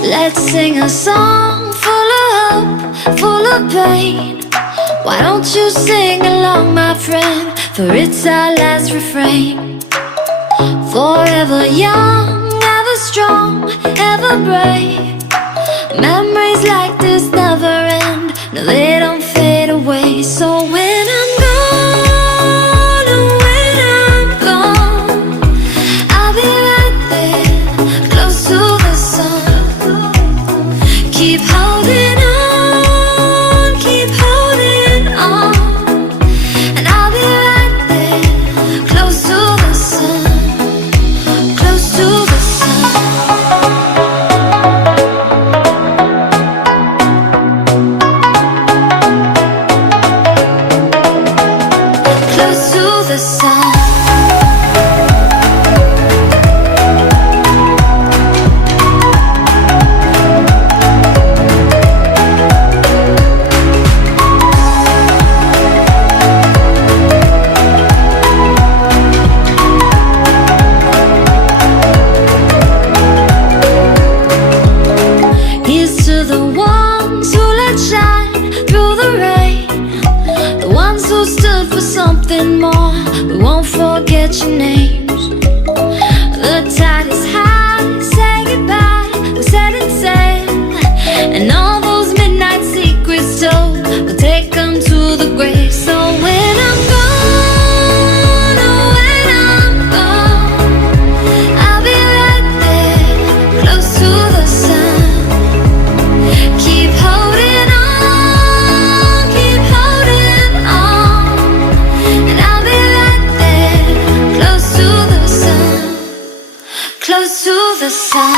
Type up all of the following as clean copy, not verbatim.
Let's sing a song full of hope, full of pain. Why don't you sing along, my friend? For it's our last refrain. Forever young, ever strong, ever brave. Memories like this never end. No, they don't fade away. So when I'm gone, oh, when I'm gone, I'll be right there, close to the sun. Keep holding on, keep holding on, and I'll be right there, close to the sun, close to the sun. Close to the sun. Here's to the ones who let shine through the rain, the ones who stood for something more. We won't forget your names. The tide is high, say goodbye, we're setting sail, and all those midnight secrets told, we'll take them to the grave. So when I'm gone, oh, when I'm gone, I'll be right there, close to the sun. Keep holding on, keep holding on, and I'll be right there, close to the sun, close to the sun.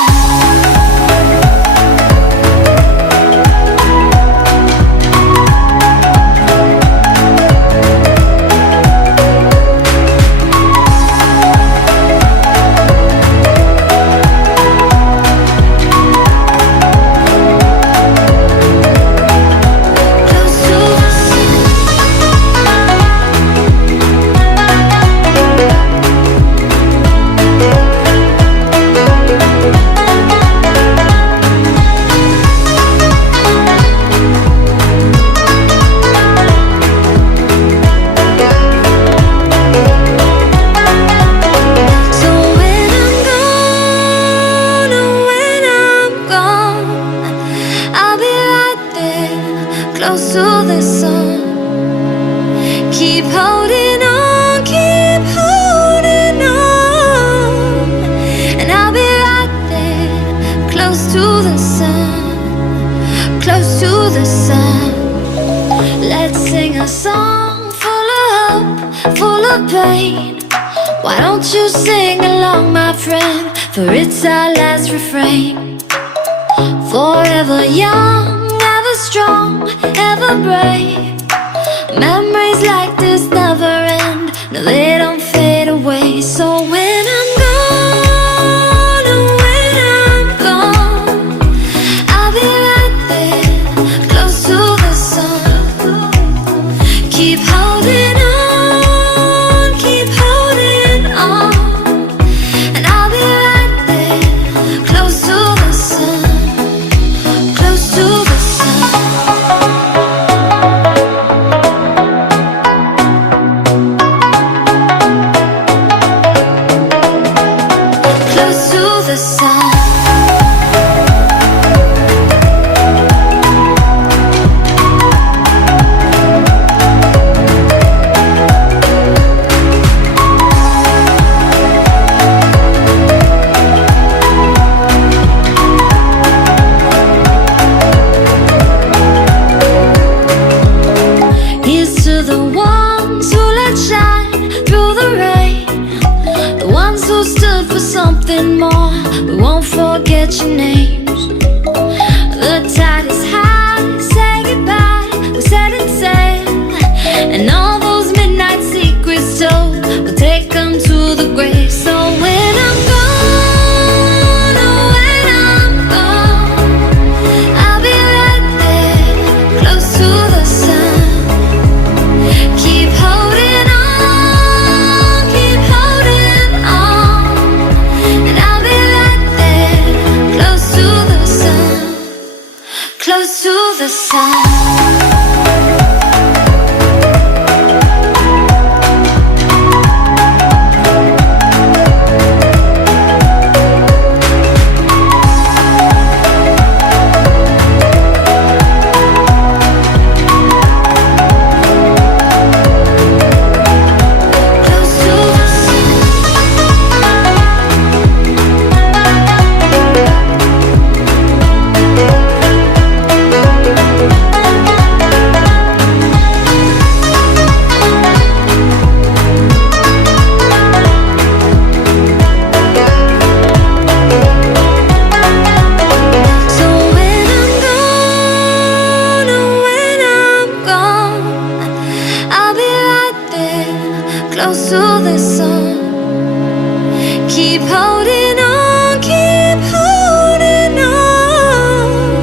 Close to the sun. Keep holding on, keep holding on, and I'll be right there, close to the sun, close to the sun. Let's sing a song full of hope, full of pain. Why don't you sing along, my friend? For it's our last refrain. Forever young, ever strong, ever brave. Memories like this never end. No, they don't fade away. So when I'm gone, oh, when I'm gone, I'll be right there, close to the sun. Keep holding on, keep holding on, and I'll be right there, close to the sun, close to the sun. Close to the sun. Here's to the ones who let shine through the rain, the ones who stood for something more. We won't forget your names. The tide is high, say goodbye, we're setting sail, and all those midnight secrets told, we'll take them to the grave. So when I'm gone, oh, when I'm gone, I'll be right there, close to the sun. Keep holding on, close to the sun. Keep holding on, keep holding on,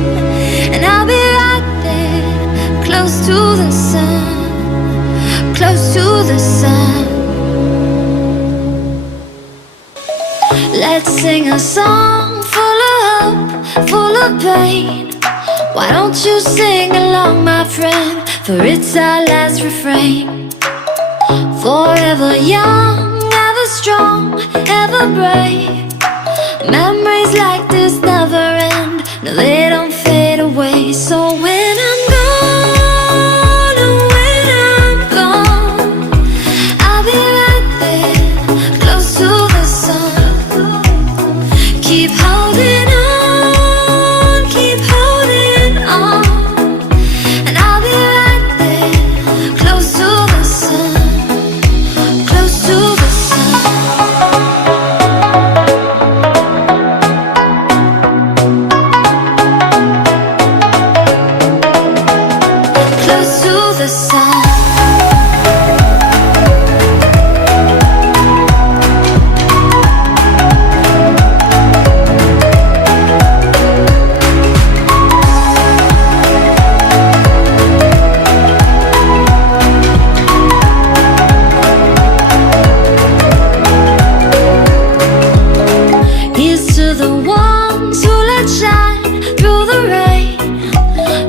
and I'll be right there, close to the sun, close to the sun. Let's sing a song full of hope, full of pain. Why don't you sing along, my friend, for it's our last refrain. Forever young, ever strong, ever brave. Memories like this never end, no, they don't fade away. So when I'm gone, oh, when I'm gone, I'll be right there, close to the sun. Keep holding on, keep holding on, and I'll be right there, close to the sun, close to the sun, close to the sun. Here's to the ones who let shine through the rain,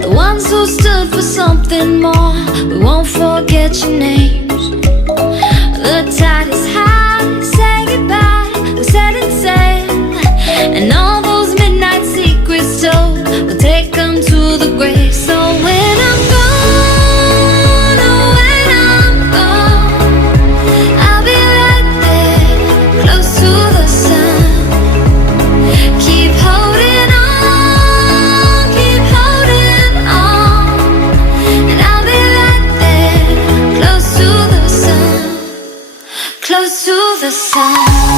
the ones who stood for something more. We won't forget your names. The tide is high, say goodbye, we're setting sail, and all those midnight secrets told, we'll take them to the grave. So when I'm gone, oh, when I'm gone, I'll be right there, close to the sun. Keep holding on, keep holding on, and I'll be right there, close to the sun, close to the sun.